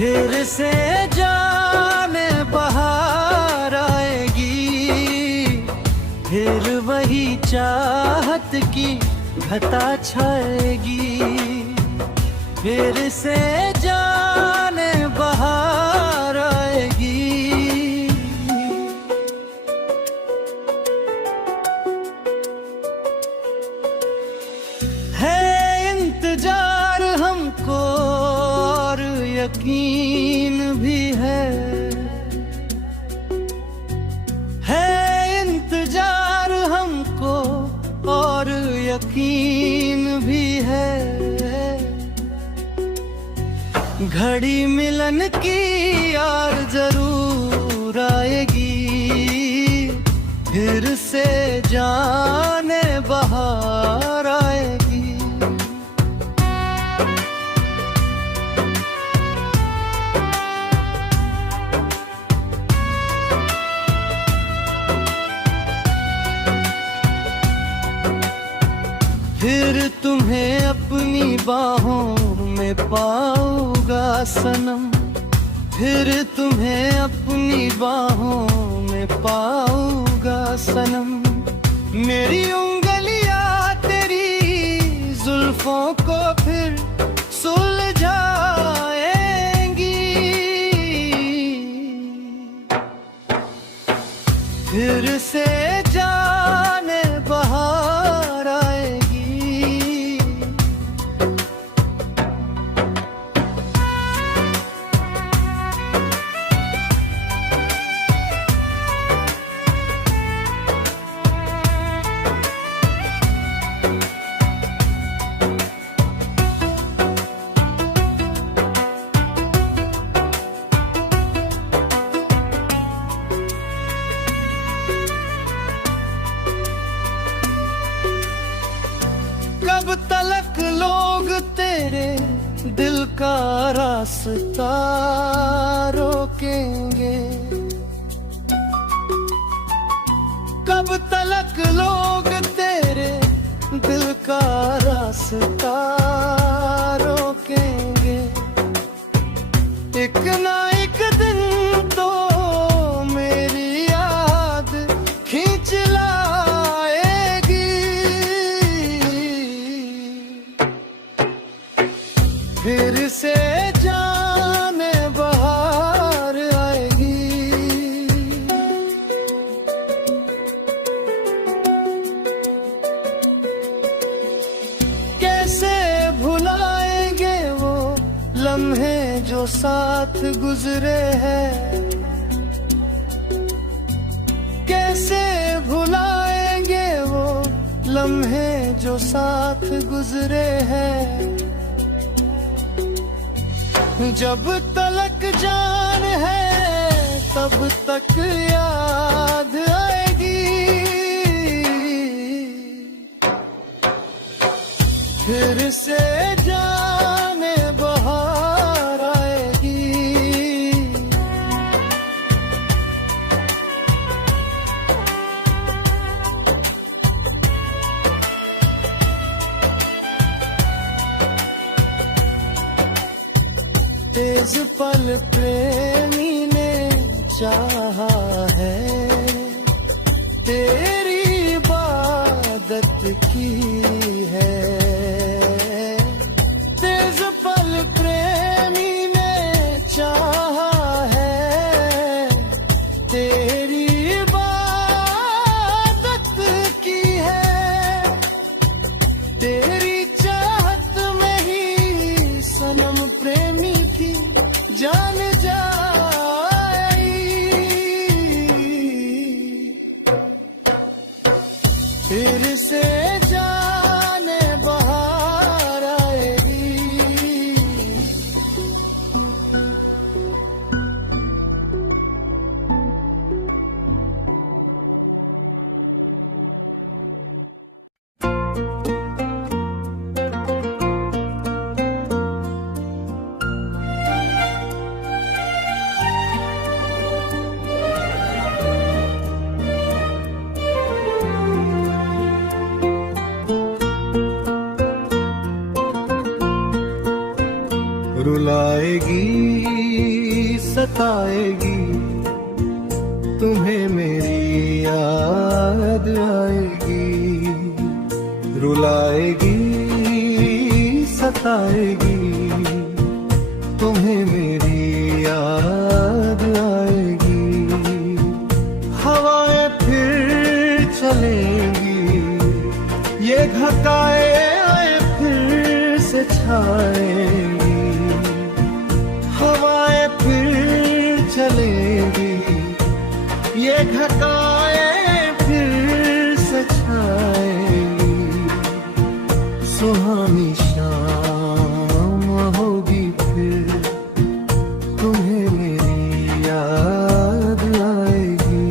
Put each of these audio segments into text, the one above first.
फिर से जाने बहार आएगी, फिर वही चाहत की घटा छाएगी। फिर से जाने बहार आएगी। है इंतजार हमको और यकीन भी है इंतजार हमको और यकीन भी है। घड़ी मिलन की यार जरूर आएगी, फिर से जाने बहार आएगी। फिर तुम्हें अपनी बाहों में पाऊंगा सनम, फिर तुम्हें अपनी बाहों में पाऊंगा सनम। मेरी उंगलियां तेरी जुल्फों को फिर सुलझाएंगी। फिर से जाने बहार आएगी। कब तलक लोग तेरे दिल का रास्ता रोकेंगे, कब तलक लोग तेरे दिल का रास्ता रोकेंगे। एक ना एक दिन तो मेरी याद खींच लाएगी। फिर से जाने बहार आएगी। कैसे भुलाएंगे वो लम्हे जो साथ गुजरे हैं, कैसे भुलाएंगे वो लम्हे जो साथ गुजरे हैं। जब तलक जान है तब तक याद आएगी। फिर से जाने बहार आएगी। तेज पल प्रेमी ने चाहा है, तेरी इबादत की है। तेज पल प्रेमी ने चाहा है, तेरी इबादत की है। तेरी चाहत में ही सनम प्रेमी की जान जाई। सताएगी, तुम्हें मेरी याद आएगी, रुलाएगी सताएगी, तुम्हें मेरी याद आएगी। हवाएं फिर चलेंगी, ये घटाए फिर से छाएंगी, हवाएं फिर चलेंगी, ये घटाए फिर से छाएंगी। सुहानी शाम होगी फिर, तुम्हें मेरी याद आएगी,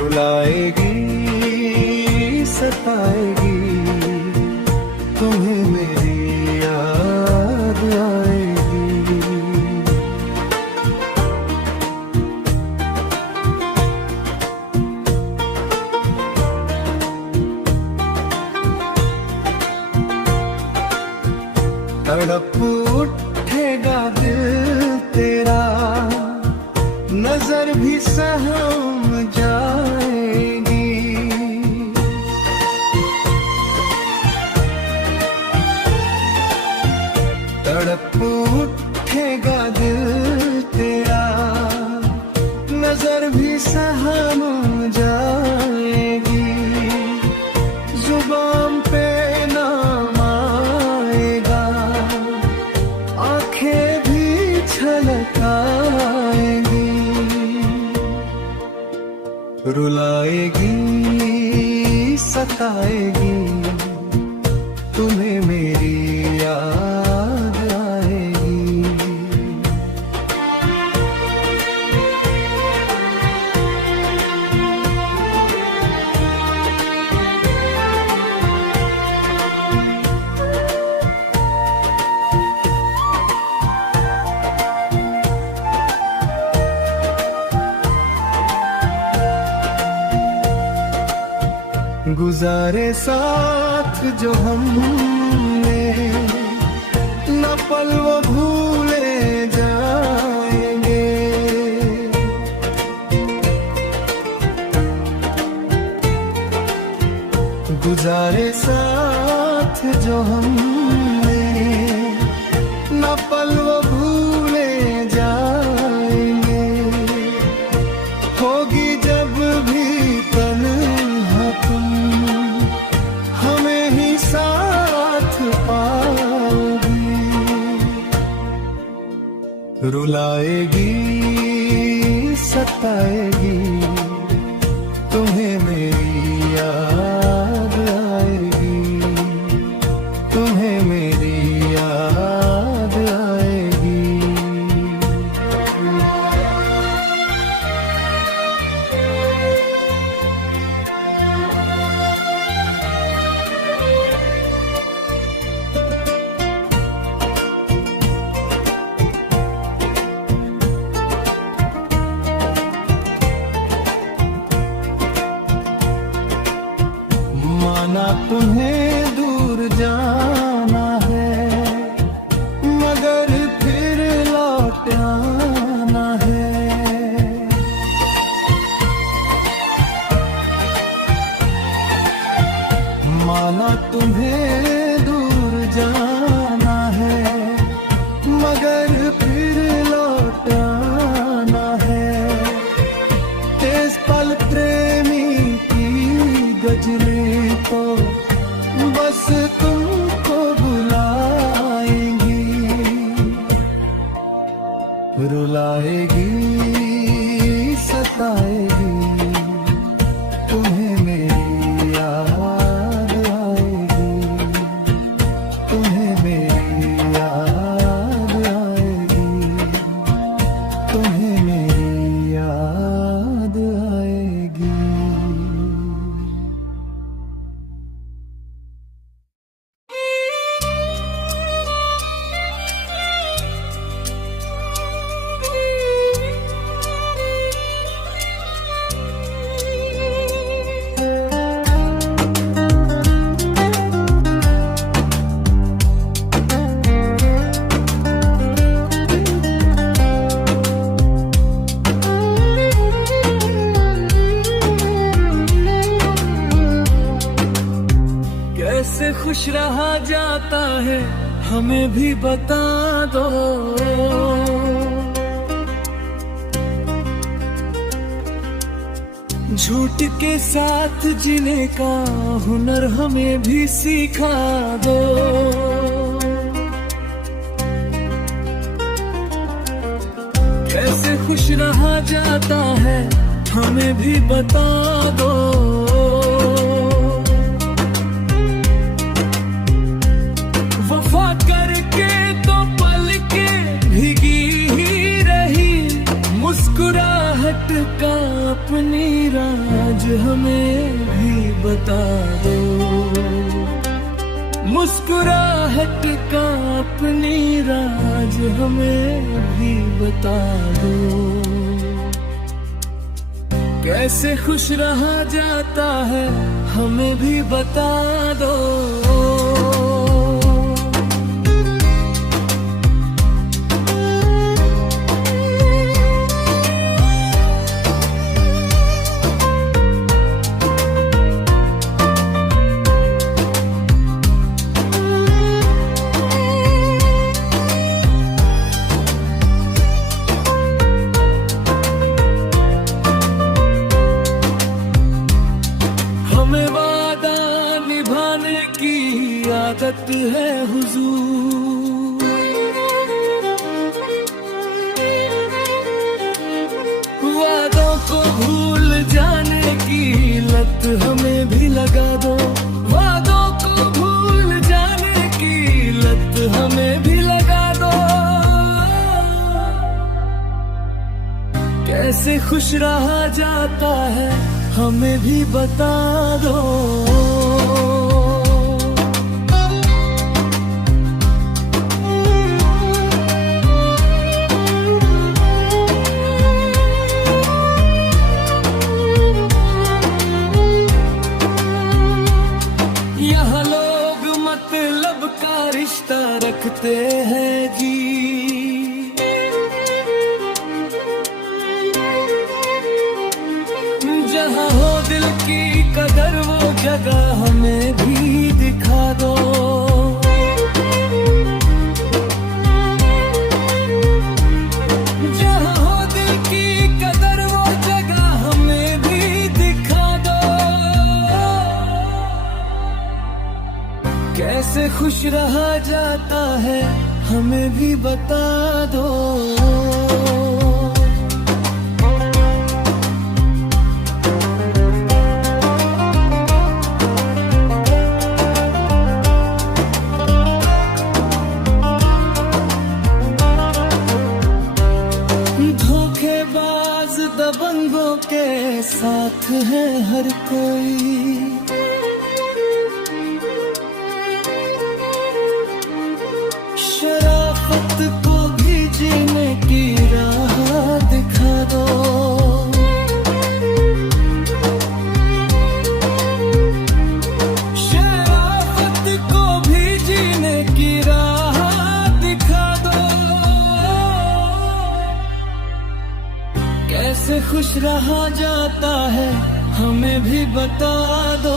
रुलाएगी सताएगी, तुम्हें मेरी याद आएगी। तड़प उठेगा दिल तेरा, नजर भी सहम जाएगी, तड़प उठेगा दिल तेरा, नजर भी सहम जाएगी, जुबान पे नाम आएगा, आंखें भी छलकाएंगी, रुलाएगी सताएगी, तुम्हें मेरी याद आएगी। गुजारे साथ जो हमने, न पल वो भूले जाएंगे, गुजारे साथ जो हमने, न पल वो भूले जाएंगे, होगी जब भी तन्हा तुम, हमें ही साथ पाओगी, रुलाएगी सताएगी, तुम्हें मेरी याद आएगी, तुम्हें मेरी याद आएगी। माना तुम्हें दूर जाना है, मगर फिर लौट आना है, माना तुम्हें दूर जाना है, मगर फिर लौट आना है, तेज पल प्रेमी की गजनी तो बस तुमको बुलाएंगी, रुलाएगी सताएगी, तुम्हें मेरी याद आएगी, तुम्हें मेरी याद आएगी, तुम्हें मेरी याद आएगी। खुश रहा जाता है हमें भी बता दो। झूठ के साथ जीने का हुनर हमें भी सिखा दो। कैसे खुश रहा जाता है हमें भी बता दो। वफा करके तो पल के भीगी ही रही, मुस्कुराहट का अपनी राज हमें भी बता दो। मुस्कुराहट का अपनी राज हमें भी बता दो। कैसे खुश रहा जाता है हमें भी बता दो। आदत है हुजूर, वादों को भूल जाने की लत हमें भी लगा दो। वादों को भूल जाने की लत हमें भी लगा दो। कैसे खुश रहा जाता है हमें भी बता दो। मतलब का रिश्ता रखते हैं जी, जहाँ हो दिल की कदर वो जगह हमें भी दिखा दो। जहाँ हो दिल की कदर वो जगह हमें भी दिखा दो। कैसे खुश रहा जाता है हमें भी बता दो। धोखेबाज दबंगों के साथ है हर कोई, शराफत को भी जीने की राह दिखा दो। शराफत को भी जीने की राह दिखा दो। कैसे खुश रहा जाता है हमें भी बता दो।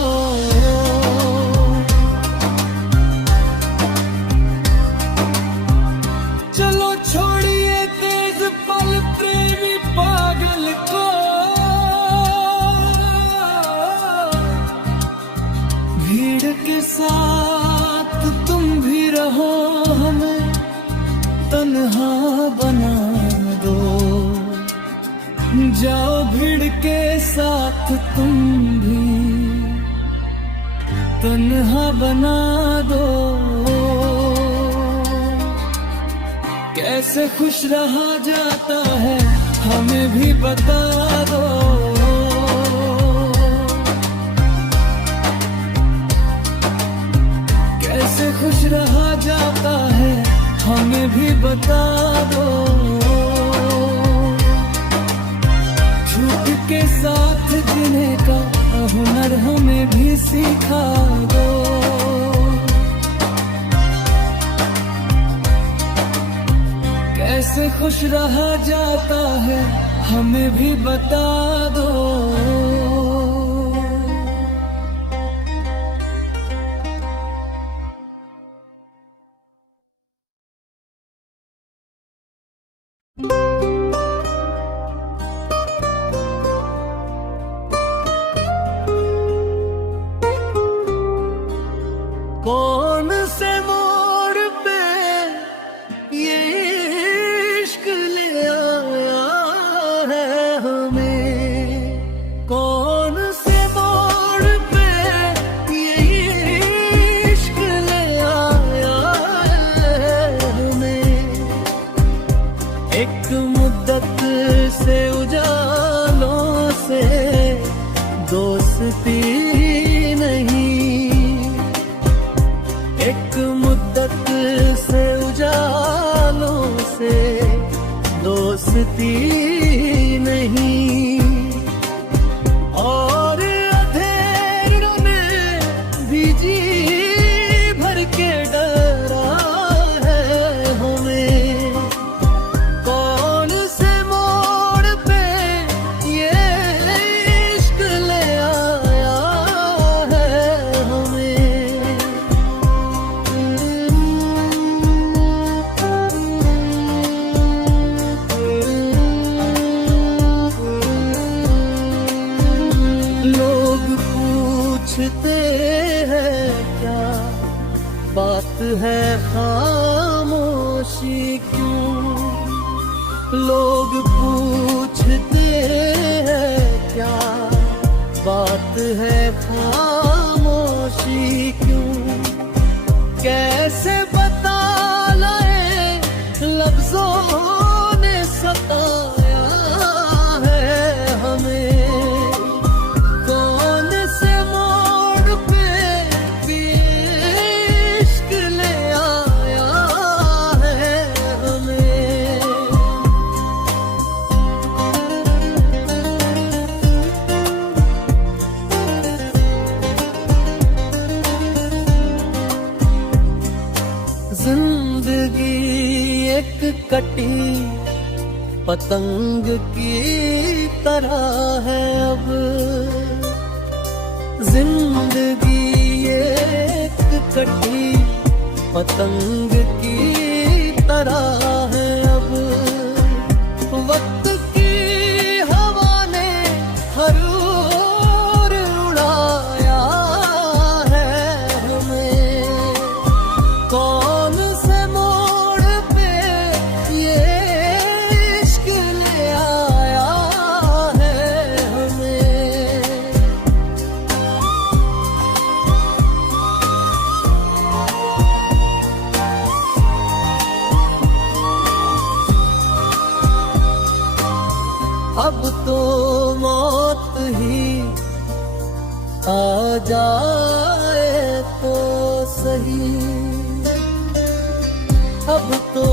चलो छोड़िए तेज पल प्रेमी पागल को, भीड़ के साथ तुम भी रहो हमें तन्हा बना दो। जाओ भीड़ के साथ तुम भी तन्हा बना दो। कैसे खुश रहा जाता है हमें भी बता दो। कैसे खुश रहा जाता है हमें भी बता दो। झूठ के साथ जीने का हुनर हमें भी सिखा दो। कैसे खुश रहा जाता है हमें भी बता दो। दोस्ती नहीं। और अंधेरों ने भी जी भर के डरा है हमें। कौन से मोड़ पे ये इश्क ले आया है हमें। लोग पूछते हैं क्या बात है खामोशी क्यों। लोग पूछते हैं क्या बात है खामोशी क्यों। कैसे बता लाए लफ्जों ने सताया है हमें। कौन से मोड़ पे इश्क ले आया है हमें। जिंदगी एक कटी पतंग की तरह है अब। जिंदगी एक कटी पतंग की तरह है अब। वक्त की हवा ने हर ओर उड़ाया है हमें। कौन से मोड़ पे ये इश्क ले आया है हमें। अब तो मौत ही आ जाए तो सही। अब तो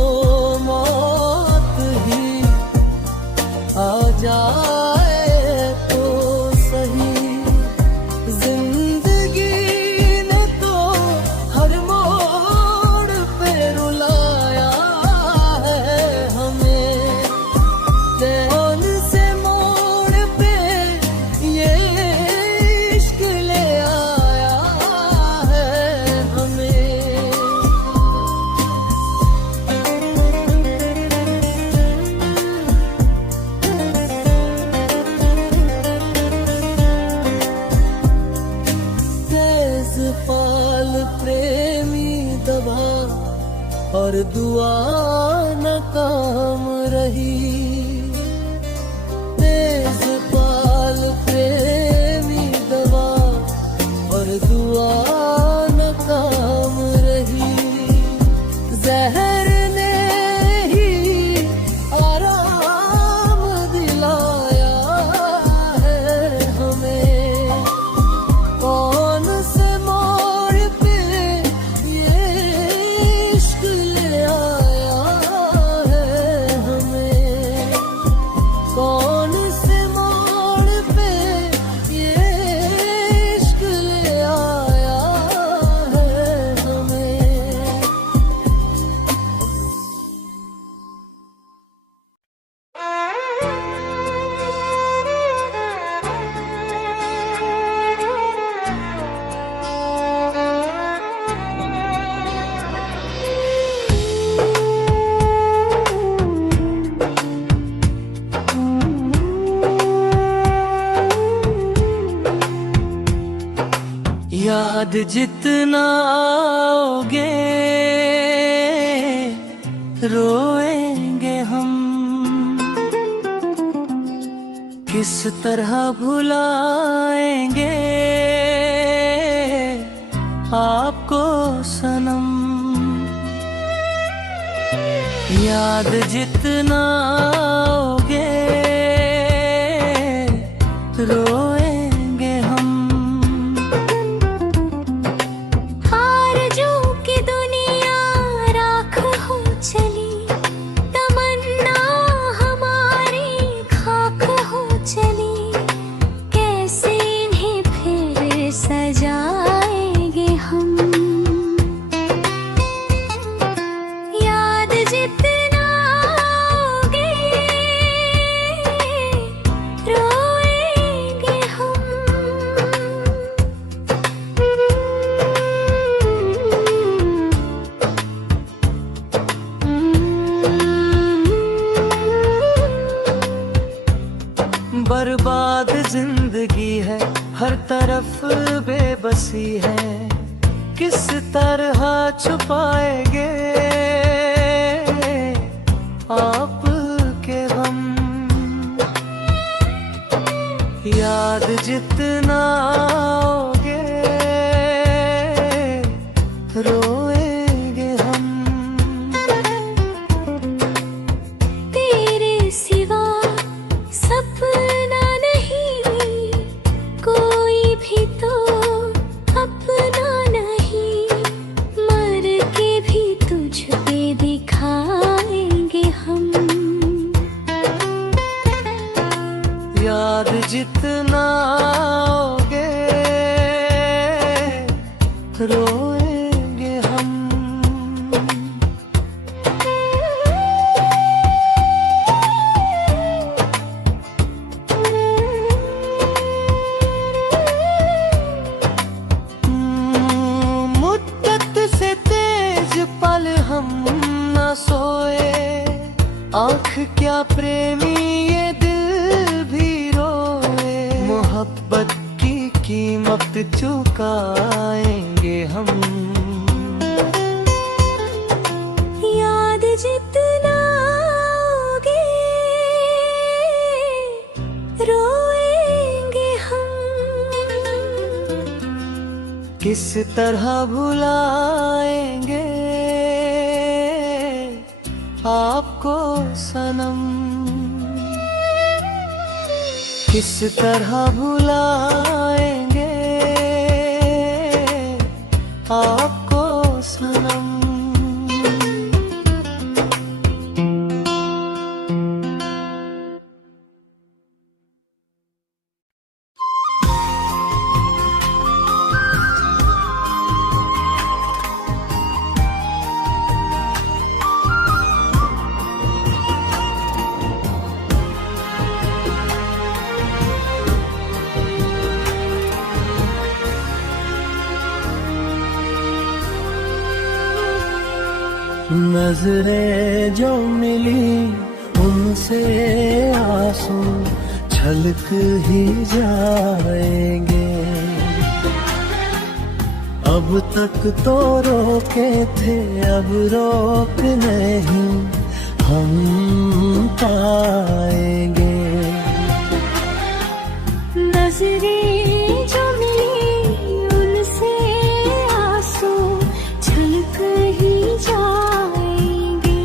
मौत ही आ जाए तो सही। जिंदगी ने तो हर मोड़ पे रुलाया है हमें। कौन से मोड़ पे ये इश्क ले आया है हमें। तेज पाल प्रेमी दबा और दुआ न काम रही। तेज पाल प्रेमी दबा और दुआ न काम रही। जहर ने ही आराम दिलाया है हमें। कौन से मोड़ पे ये इश्क ले आया है हमें। कौन से मोड़ पे ये इश्क ले आया है हमें। याद जितना आओगे रोएंगे हम। किस तरह भुलाएंगे आपको सनम। याद जितना आओगे रोएंगे हम। आरज़ू की दुनिया राख हो चली, तमन्ना हम बर्बाद जिंदगी है, हर तरफ बेबसी है, किस तरह छुपाएंगे आपके गम। याद जितना आओगे रोएंगे हम। तेरे सिवा सपना नहीं, कोई भी तो अपना नहीं, मर के भी तुझ पे दिखाएंगे हम। याद जितना आओगे रोएंगे हम। मुद्दत से तेज पल हम न सोए, आँख क्या प्रेमी ये दिल भी रोए। मोहब्बत की कीमत चुकाएंगे हम। याद जितना आओगे रोएंगे हम। किस तरह भुलाएंगे आपको सनम। किस तरह भुलाएंगे आपको सनम। नजरें जो मिली उनसे आंसू छलक ही जाएंगे। अब तक तो रोके थे, अब रोक नहीं हम पाएंगे। नजरें जो मिली उनसे आंसू छलक ही जाएंगे।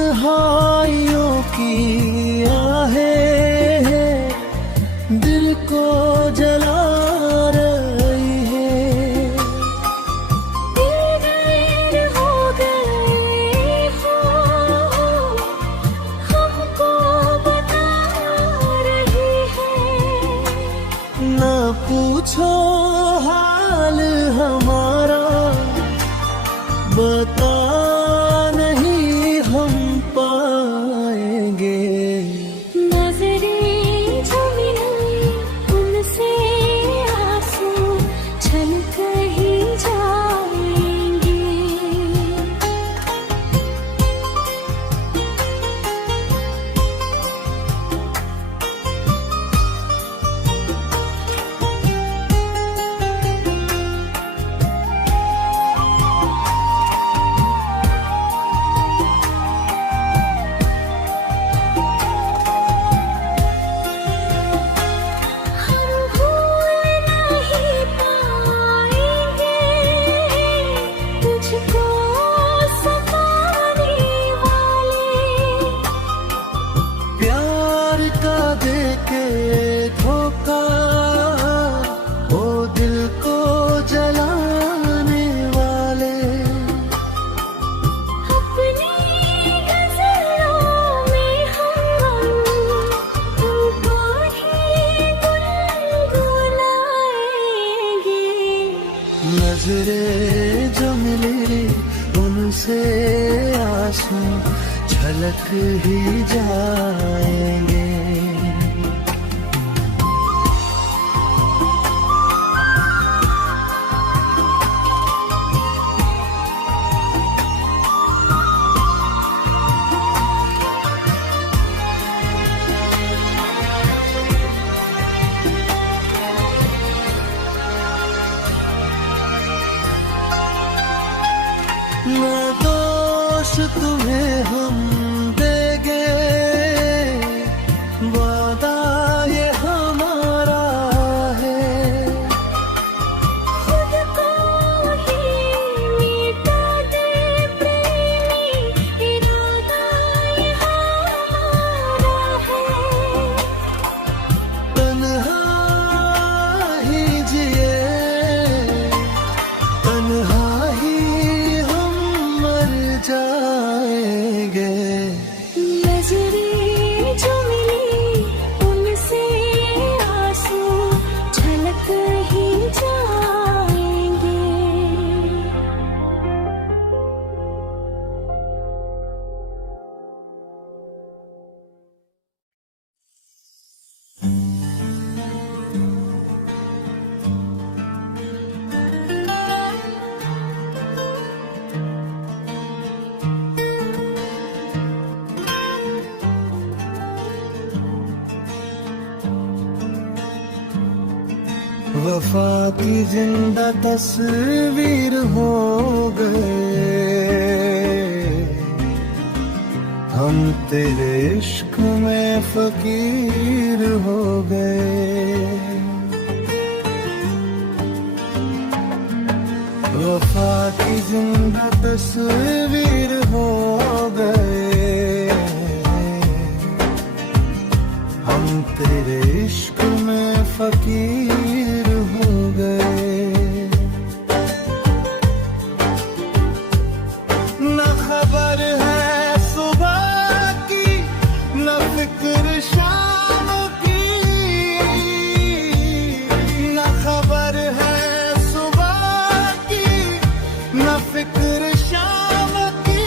तन्हाइयों की आहें दिल को जला रही है। दिलगीर हो गए हो हमको बता रही है। ना पूछो हाल हमारा, बता नहीं हम पाएंगे। नजरे जो मिले उनसे आंसू छलक ही जाएंगे। न दोष तुम्हें हम देंगे, वादा ये हमारा है। खुद को ही मिटा दे प्रेमी, इरादा ये हमारा है। तन्हा ही जिए, तन्हा ही हम मर जाएंगे। नजरें जो मिली उनसे आंसू छलक ही जाएंगे। वफा की जिंदा तस्वीर हो गए हम, तेरे इश्क में फकीर हो गए। वफा की जिंदा तस्वीर हो गए हम, तेरे इश्क में फकीर हो गए। न खबर है सुबह की, न फिक्र शाम की, न खबर है सुबह की, न फिक्र शाम की।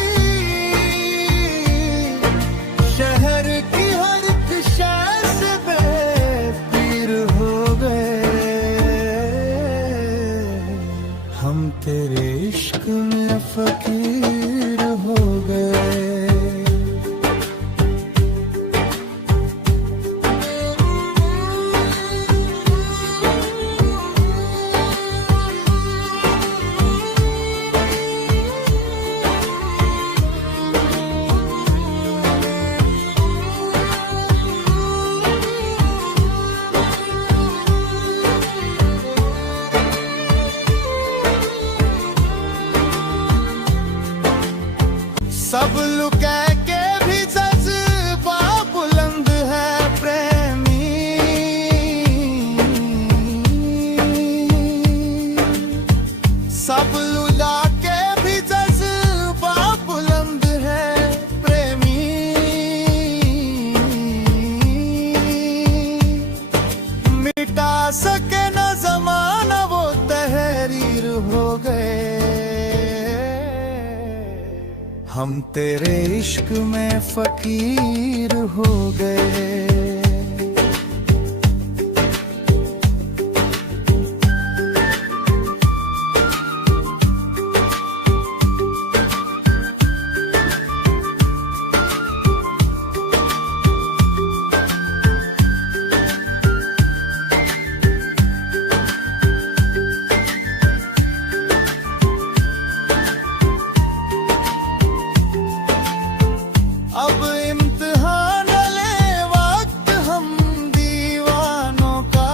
शहर की हर दिशा से बेपीर हो गए हम, तेरे इश्क में फकीर हो गए। सब लुका के भी जज्बा बुलंद है प्रेमी, सब लुला के भी जज्बा बुलंद है प्रेमी। मिटा सके न जमाना वो तहरीर हो गए हम, तेरे इश्क में फकीर हो गए। अब इम्तिहान ले वक्त हम दीवानों का,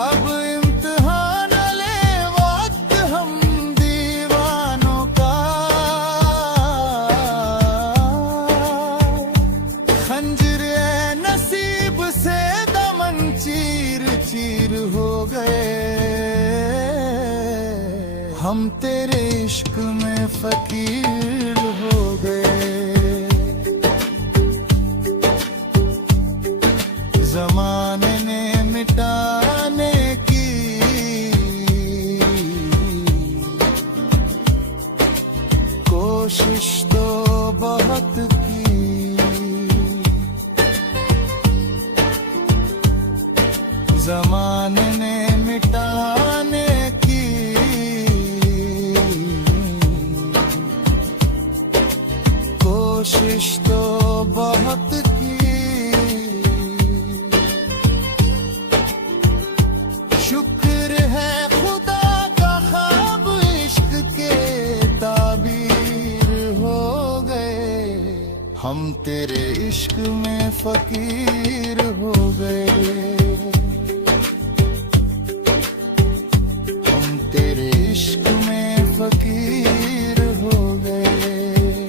अब इम्तिहान ले वक्त हम दीवानों का। खंजर नसीब से दमन चीर चीर हो गए हम, तेरे इश्क में फकीर हो गए। जमाने ने मिटाने की कोशिश तो बहुत की, जमाने ने मिटाने की कोशिश तो बहुत की। शुक्र है खुदा का ख्वाब इश्क के ताबीर हो गए, हम तेरे इश्क में फकीर हो गए, हम तेरे इश्क में फकीर हो गए,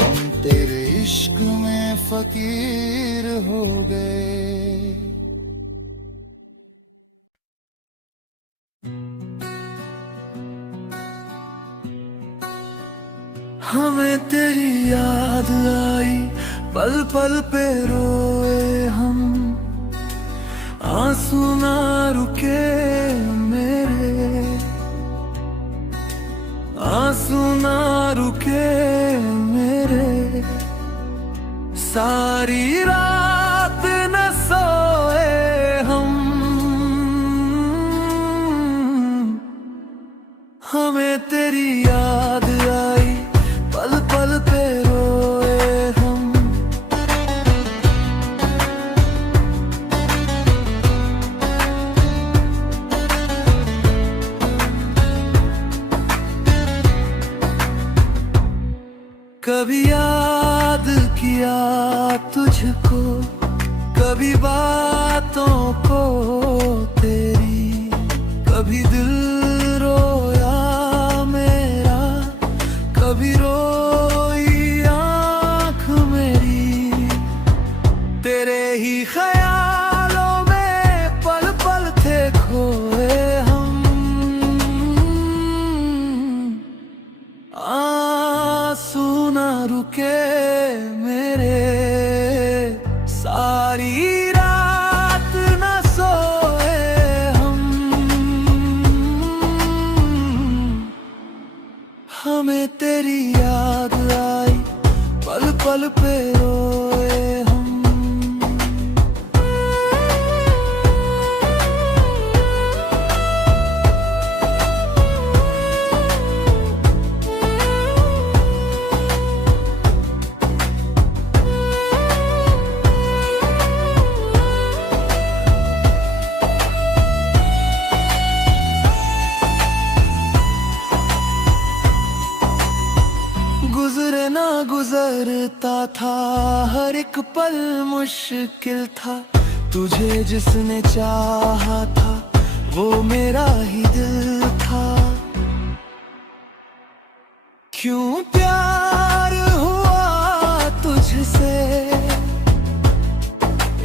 हम तेरे इश्क में फकीर हो गए। हमें तेरी याद आई, पल पल पे रोए हम, आंसू ना रुके मेरे, आंसू ना रुके मेरे, सारी रात न सोए हम, हमें तेरी याद आई, पल पल पे रोए हम। कभी याद किया तुझको, कभी बातों को तेरी, कभी दिल रोया मेरा, कभी रोई आँख मेरी, तेरे ही ख्यालों में पल पल थे खोए हम, आंसू ना रुके मेरे, सारी रात न सोए हम, हमें तेरी याद आई, पल पल पे रोए हम। गुजरे ना गुजरता था हर एक पल मुश्किल था, तुझे जिसने चाहा था वो मेरा ही दिल था, क्यों प्यार हुआ तुझसे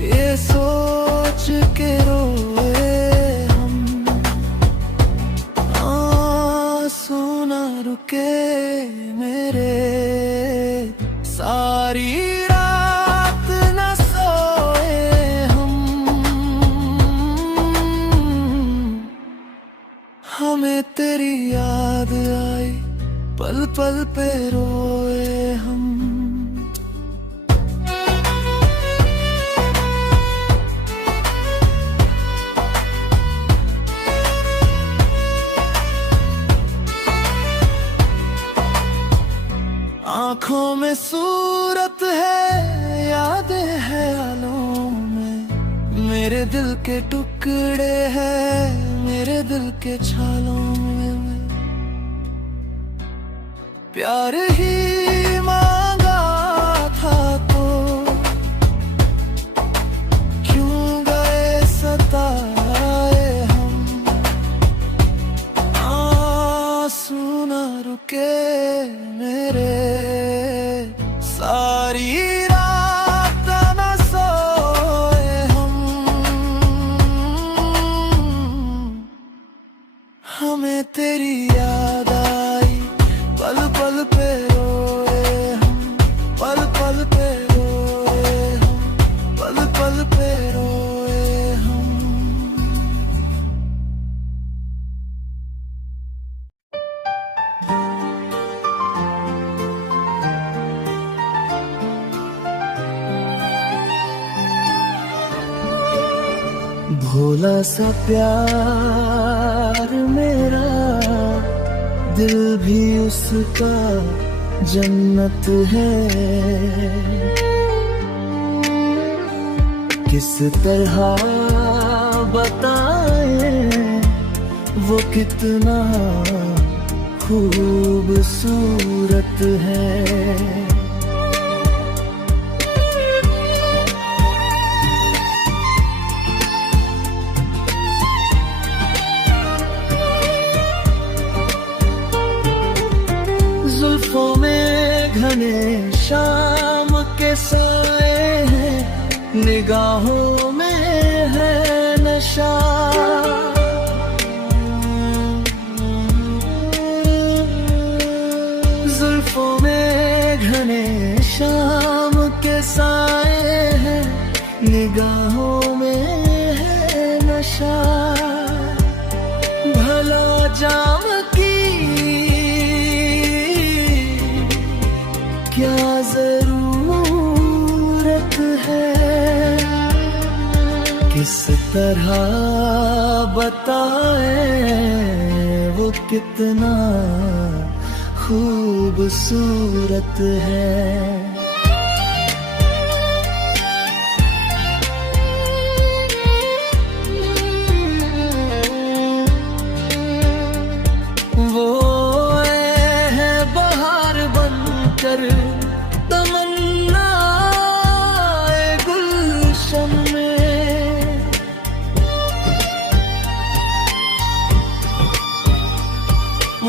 ये सोच के रोए हम, आंसू ना रुके मेरे, सारी रात न सोए हम, हमें तेरी याद आई, पल पल पे रोए हम। आँखों में सूरत है, यादें हैं आलों में, मेरे दिल के टुकड़े हैं मेरे दिल के छालों में, प्यार ही मांगा था तो क्यों गए सताए हम, आंसू ना रुके मेरे, सारी रात न सोए हम, हमें तेरी याद आई, पल पल पे रोए भोला सा प्यार मेरा, दिल भी उसका जन्नत है। किस तरह बताएं वो कितना खूबसूरत है। जुल्फों में घने शाम के साए हैं, निगाहों में है नशा। जुल्फों में घने शाम के साए हैं, निगाहों में है नशा। भला जाम की क्या जरूरत है, किस तरह बताए वो कितना खूबसूरत है। वो है बहार बनकर तमन्ना गुलशन में।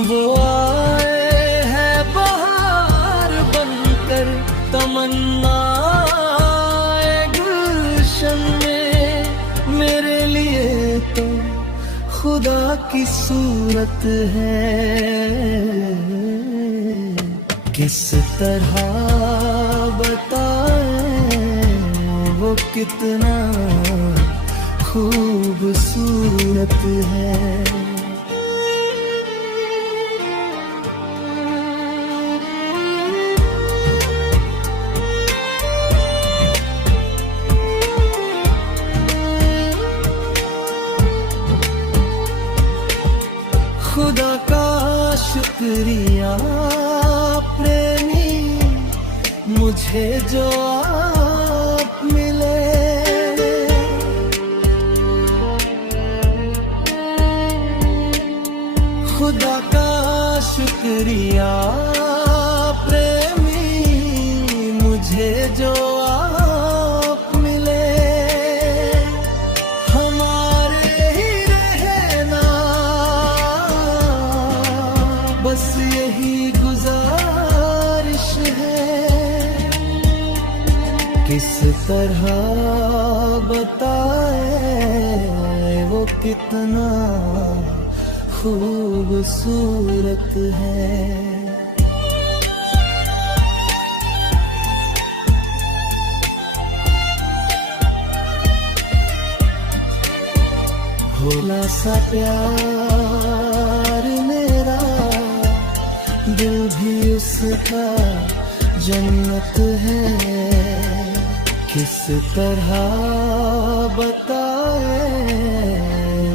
वो आए हैं बहार बनकर तमन्ना गुलशन में। मेरे लिए तो खुदा की सूरत है, किस तरह बताएं वो कितना खूबसूरत है। खुदा का शुक्रिया प्रेमी, मुझे जो आप मिले। खुदा का शुक्रिया प्रेमी, मुझे जो आप मिले। हमारे ही रहना बस यही गुजारिश है, किस तरह बताए वो कितना खूबसूरत है। भोला सा प्यार मेरा, दिल भी उसका जन्नत है। किस तरह बताए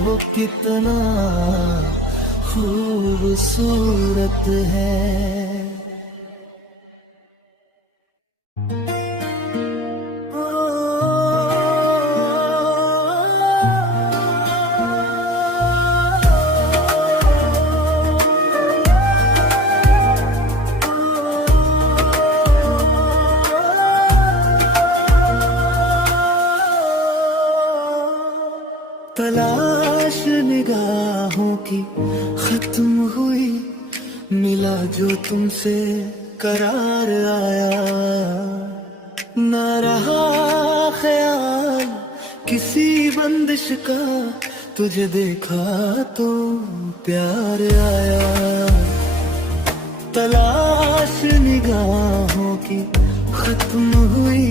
वो कितना खूबसूरत है। तलाश निगाहों की खत्म हुई, मिला जो तुमसे करार आया। न रहा ख्याल किसी बंदिश का, तुझे देखा तो प्यार आया। तलाश निगाहों की खत्म हुई,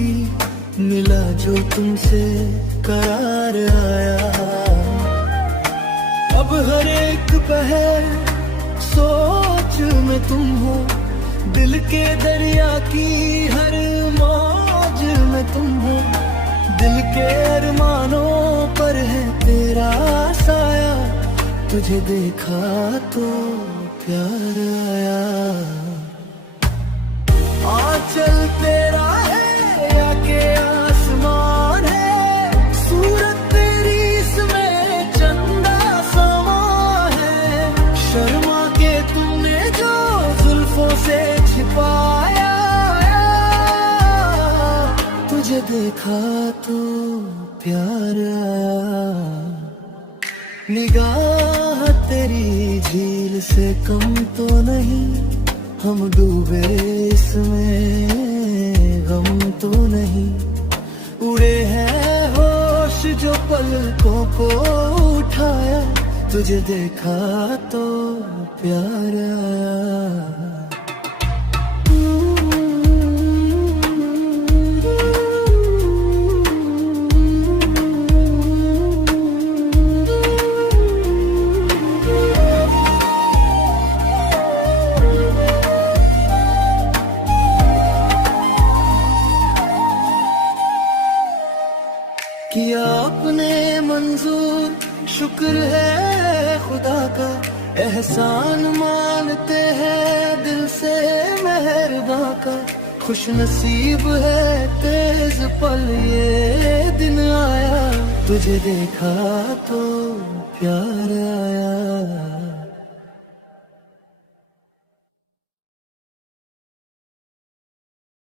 मिला जो तुमसे करार आया। अब हर एक पहर सोच में तुम हो, दिल के दरिया की हर मौज में तुम हो। दिल के अरमानों पर है तुझे देखा तो प्यार आया। आंचल तेरा है या के आसमान है, सूरत तेरी इसमें चंदा समा है। शर्मा के तूने जो जुल्फों से छिपाया, तुझे देखा तो प्यार आया। निगाह तेरी झील से कम तो नहीं, हम डूबे इसमें गम तो नहीं। उड़े हैं होश जो पलकों को उठाया, तुझे देखा तो प्यार आया। किया अपने मंजूर, शुक्र है खुदा का, एहसान मानते हैं दिल से मेहरबां का। खुश नसीब है तेज पल ये दिन आया, तुझे देखा तो प्यार आया।